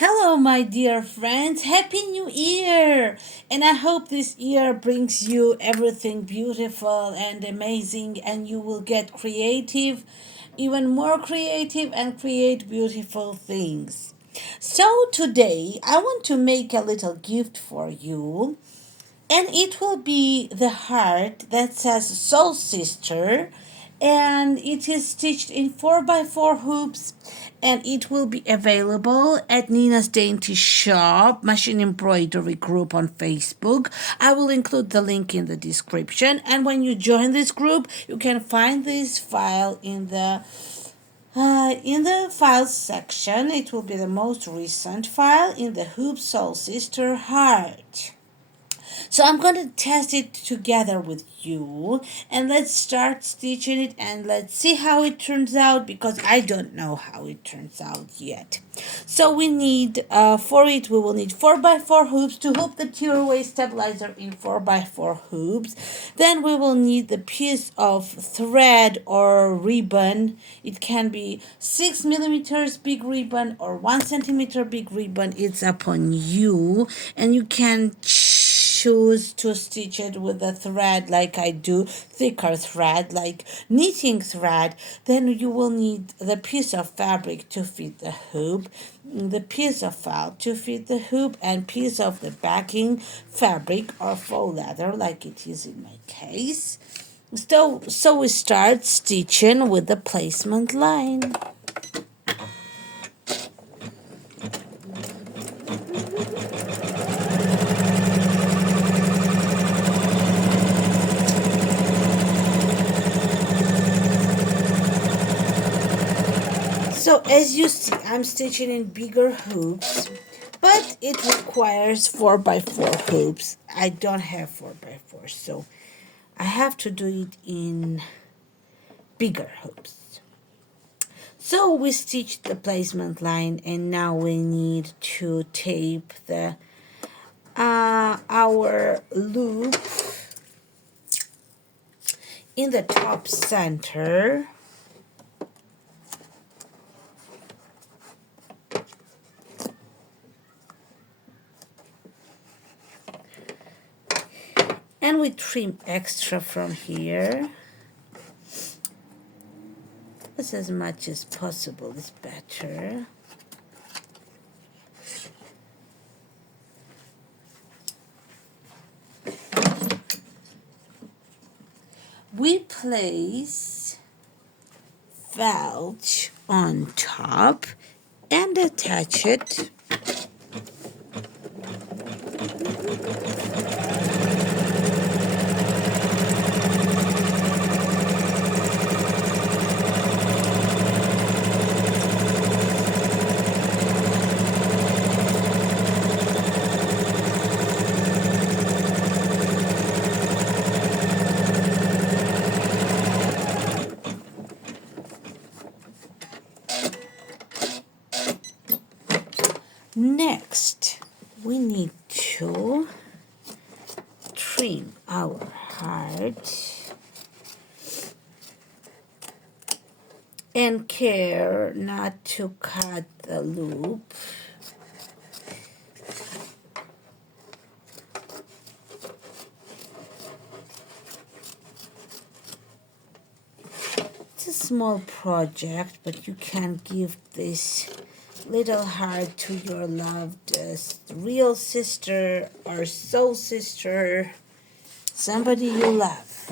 Hello, my dear friends. Happy New Year! And I hope this year brings you everything beautiful and amazing, and you will get creative, even more creative, and create beautiful things. So, today I want to make a little gift for you, and it will be the heart that says Soul Sister, and it is stitched in 4x4 hoops, and it will be available at Nina's Dainty shop machine embroidery group on Facebook. I will include the link in the description, and when you join this group you can find this file in the files section. It will be the most recent file in the Hoop Soul Sister heart. So I'm going to test it together with you, and let's start stitching it and let's see how it turns out, because I don't know how it turns out yet. So we need, for it we will need 4x4 hoops to hoop the tearaway stabilizer in 4x4 hoops. Then we will need the piece of thread or ribbon. It can be 6 millimeters big ribbon or 1 centimeter big ribbon. It's upon you, and you can choose to stitch it with a thread like I do, thicker thread like knitting thread. Then you will need the piece of fabric to fit the hoop, the piece of felt to fit the hoop, and piece of the backing fabric or faux leather like it is in my case. So we start stitching with the placement line. So as you see, I'm stitching in bigger hoops, but it requires 4x4 hoops. I don't have 4x4, so I have to do it in bigger hoops. So we stitched the placement line, and now we need to tape the our loop in the top center. And we trim extra from here. This as much as possible is better. We place felt on top and attach it. Next, we need to trim our heart and care not to cut the loop. It's a small project, but you can give this little heart to your loved real sister or soul sister, somebody you love.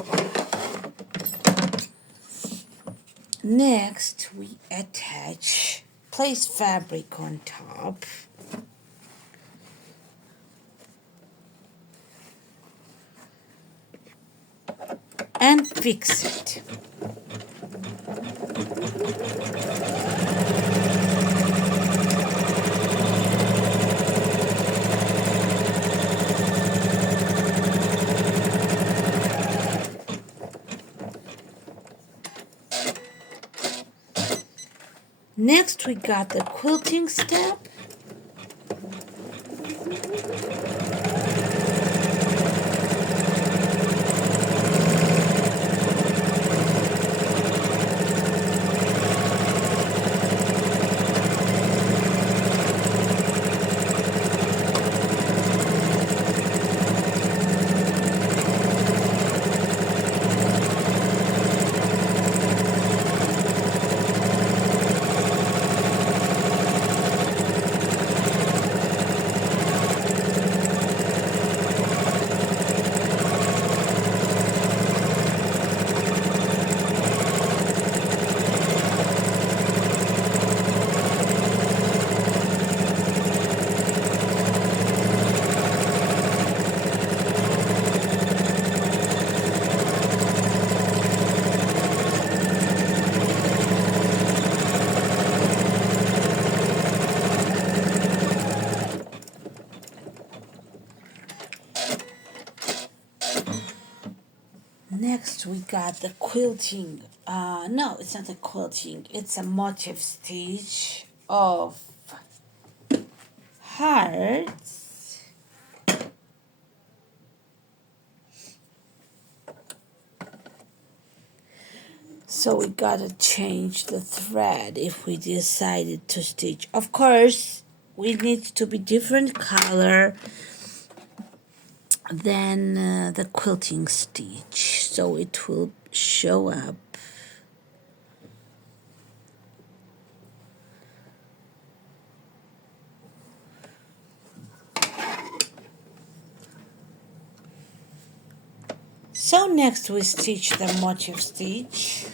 Next, we place fabric on top. And fix it. Next, we got the quilting step. next we got the quilting. No, it's not a quilting. It's a motif stitch of hearts. So we gotta change the thread if we decided to stitch. Of course, we need to be different color than the quilting stitch, so it will show up. So next we stitch the motif stitch.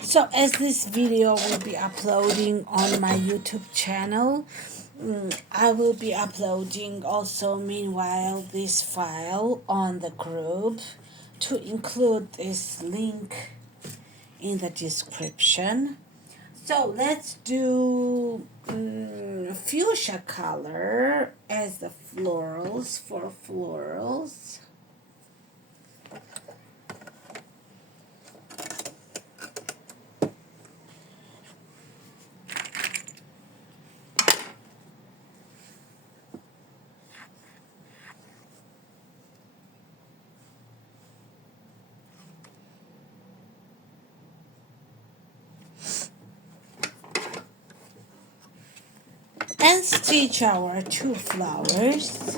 So as this video will be uploading on my YouTube channel, I will be uploading also meanwhile this file on the group to include this link in the description. So let's do fuchsia color as the florals for florals. And stitch our two flowers.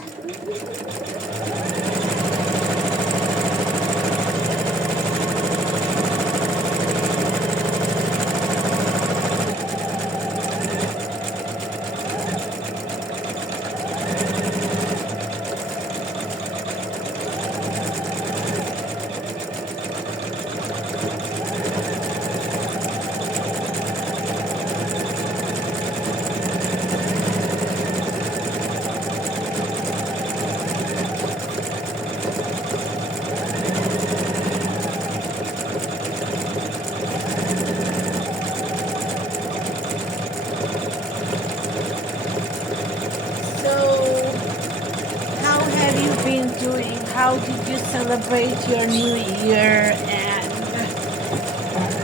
How did you celebrate your new year? And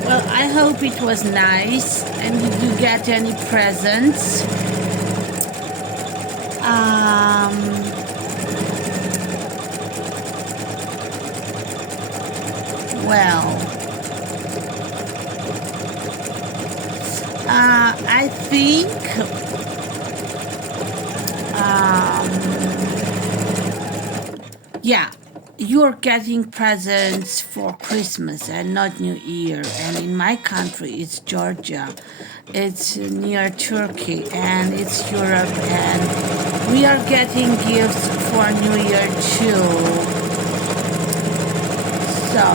well, I hope it was nice. And did you get any presents? Well, I think yeah, you're getting presents for Christmas and not New Year. And in my country, it's Georgia. It's near Turkey and it's Europe. And we are getting gifts for New Year too. So,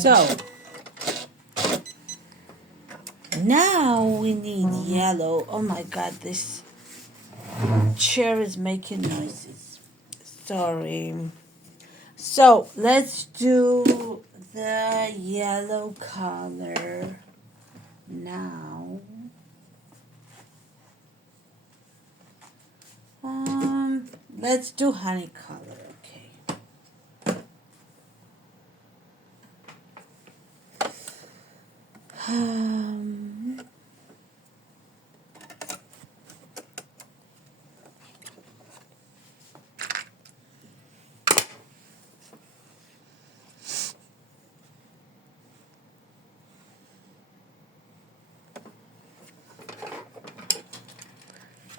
so now we need yellow. Oh my god, this chair is making noises. Sorry. So let's do the yellow color now. Let's do honey color.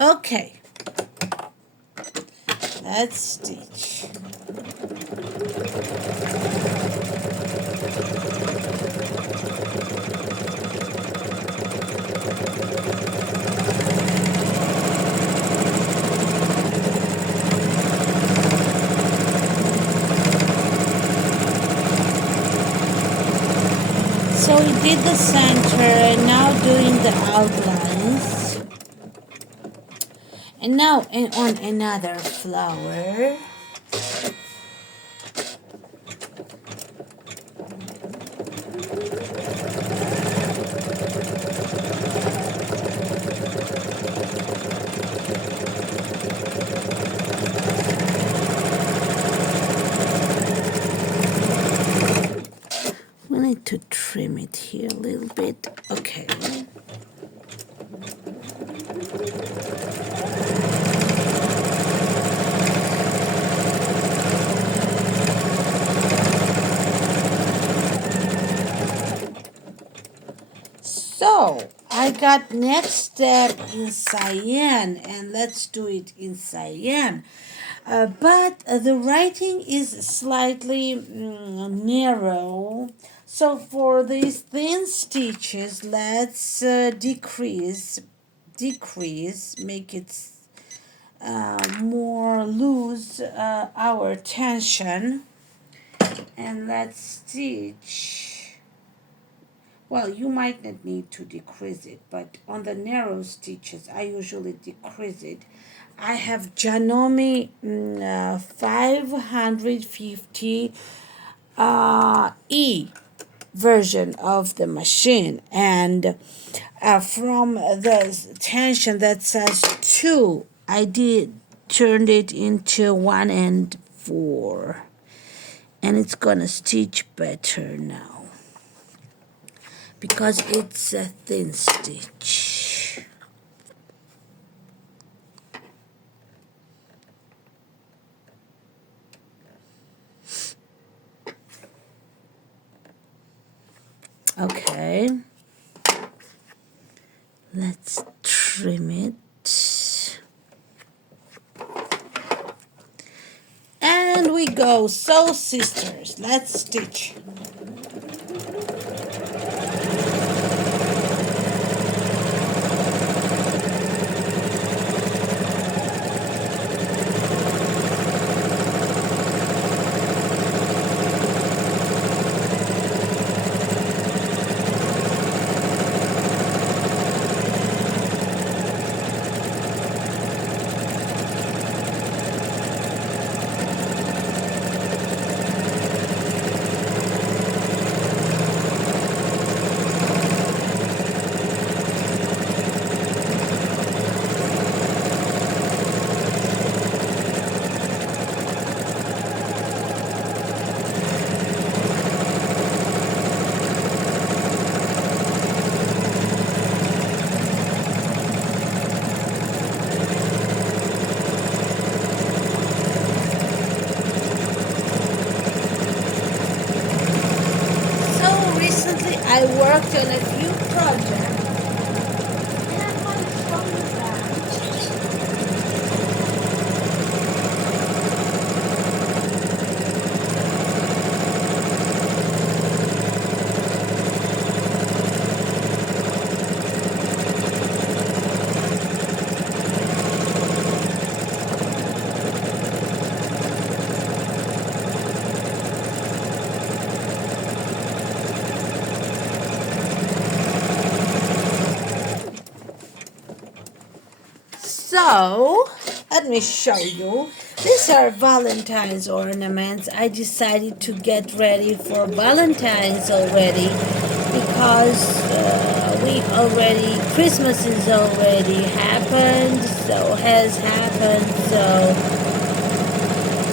Okay. Okay. Let's stitch. So we did the center and now doing the outlines. And now on another flower. We need to trim it here a little bit. Okay. So I got next step in cyan, and let's do it in cyan. But the writing is slightly narrow. So for these thin stitches, let's decrease, make it more loose our tension, and let's stitch. Well, you might not need to decrease it, but on the narrow stitches, I usually decrease it. I have Janome 550 E version of the machine, and from the tension that says 2, I did turned it into 1 and 4, and it's gonna stitch better now because it's a thin stitch. Okay, let's trim it. And we go. So sisters, let's stitch. I worked on a few projects, and I'm going to show you that. So, let me show you. These are Valentine's ornaments. I decided to get ready for Valentine's already because Christmas is already happened, so has happened,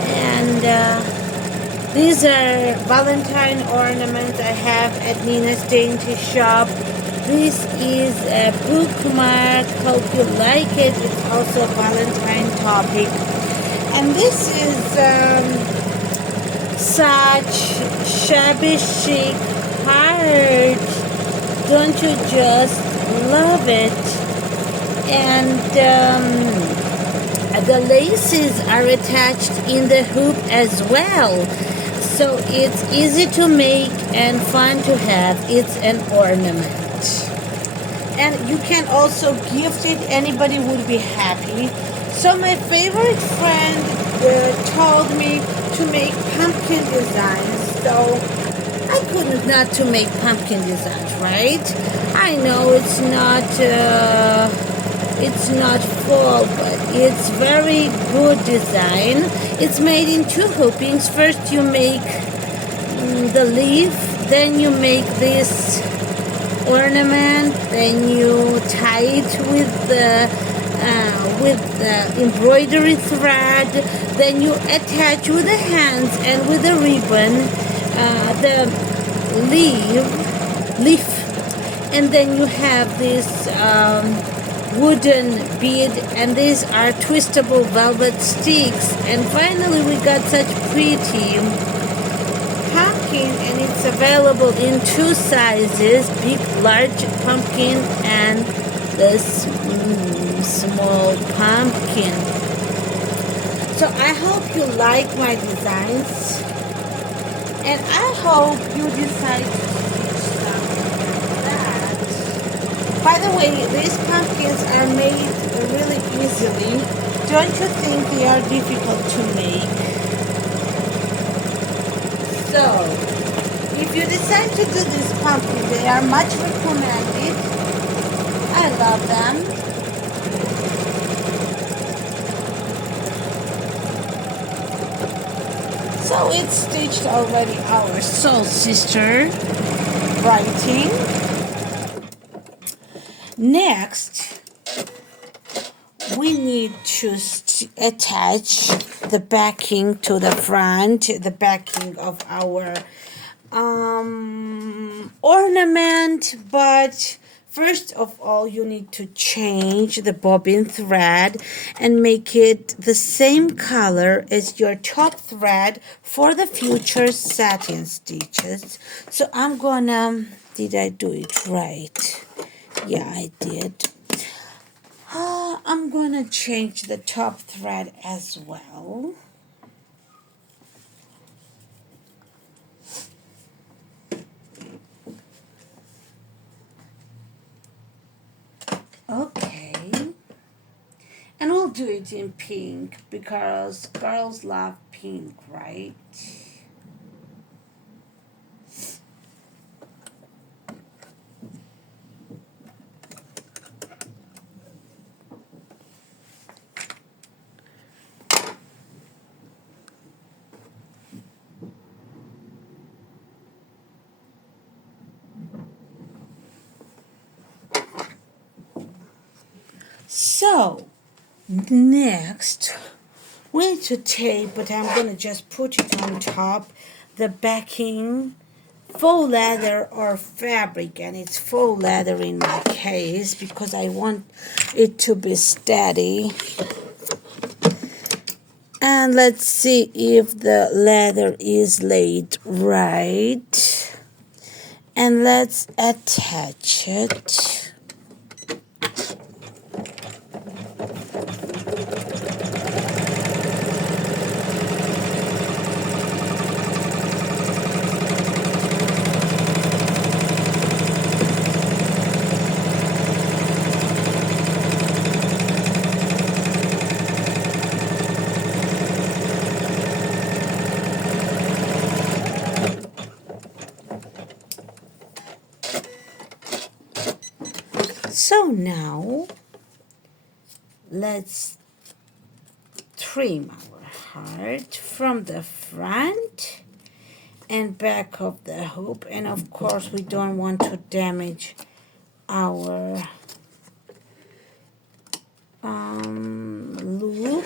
and these are Valentine ornaments I have at Nina's Dainty shop. This is a bookmark. Hope you like it. It's also a Valentine topic. And this is such shabby chic heart. Don't you just love it? And the laces are attached in the hoop as well. So it's easy to make and fun to have. It's an ornament. And you can also gift it. Anybody would be happy. So my favorite friend told me to make pumpkin designs. So I couldn't not to make pumpkin designs, right? I know it's not full, but it's very good design. It's made in two hoopings. First you make the leaf, then you make this ornament, then you tie it with the embroidery thread, then you attach with the hands and with the ribbon the leaf, and then you have this wooden bead, and these are twistable velvet sticks. And finally we got such pretty pumpkin, and it's available in two sizes, big large pumpkin and this small pumpkin. So I hope you like my designs, and I hope you decide to teach them that. By the way, these pumpkins are made really easily. Don't you think they are difficult to make? So, if you decide to do this pumpkin, they are much recommended. I love them. So it's stitched already, our soul sister writing. Next, we need to attach the backing to the front, the backing of our ornament. But first of all, you need to change the bobbin thread and make it the same color as your top thread for the future satin stitches. So I'm gonna, did I do it right? Yeah, I did. I'm gonna change the top thread as well. Okay. And we'll do it in pink because girls love pink, right? So, next, we need to tape, but I'm going to just put it on top, the backing, faux leather or fabric, and it's faux leather in my case because I want it to be steady. And let's see if the leather is laid right. and let's attach it. So now let's trim our heart from the front and back of the hoop, and of course we don't want to damage our loop.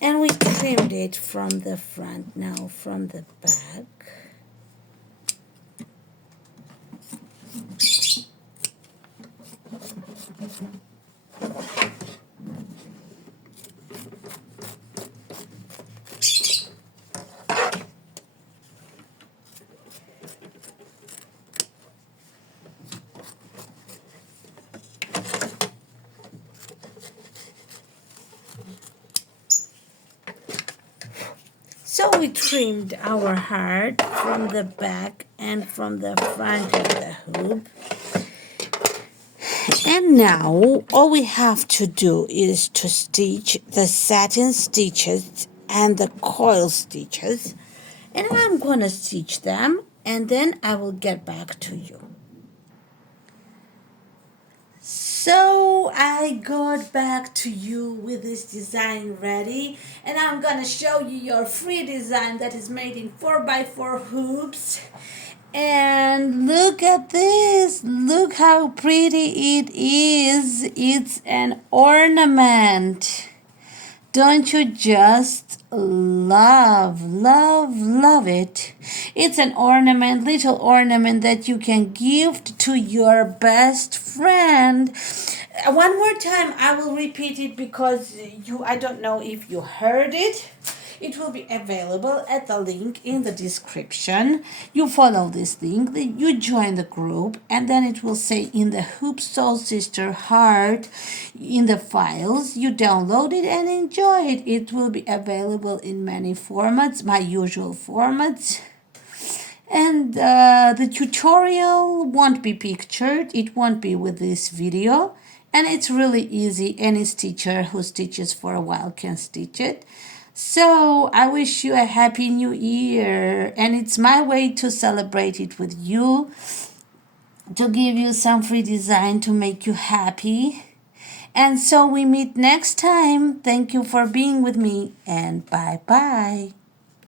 And we trimmed it from the front, now from the back. So we trimmed our heart from the back and from the front of the hoop. And now all we have to do is to stitch the satin stitches and the coil stitches. And I'm going to stitch them and then I will get back to you. So I got back to you with this design ready, and I'm gonna show you your free design that is made in 4x4 hoops. And look at this, look how pretty it is. It's an ornament. Don't you just love it? It's an ornament, little ornament that you can gift to your best friend. One more time, I will repeat it because I don't know if you heard it. It will be available at the link in the description. You follow this link, you join the group, and then it will say in the Hoop Soul Sister heart in the files. You download it and enjoy it. It will be available in many formats, my usual formats. And the tutorial won't be pictured. It won't be with this video. And it's really easy. Any stitcher who stitches for a while can stitch it. So I wish you a happy new year, and it's my way to celebrate it with you, to give you some free design to make you happy. And so we meet next time. Thank you for being with me, and bye-bye.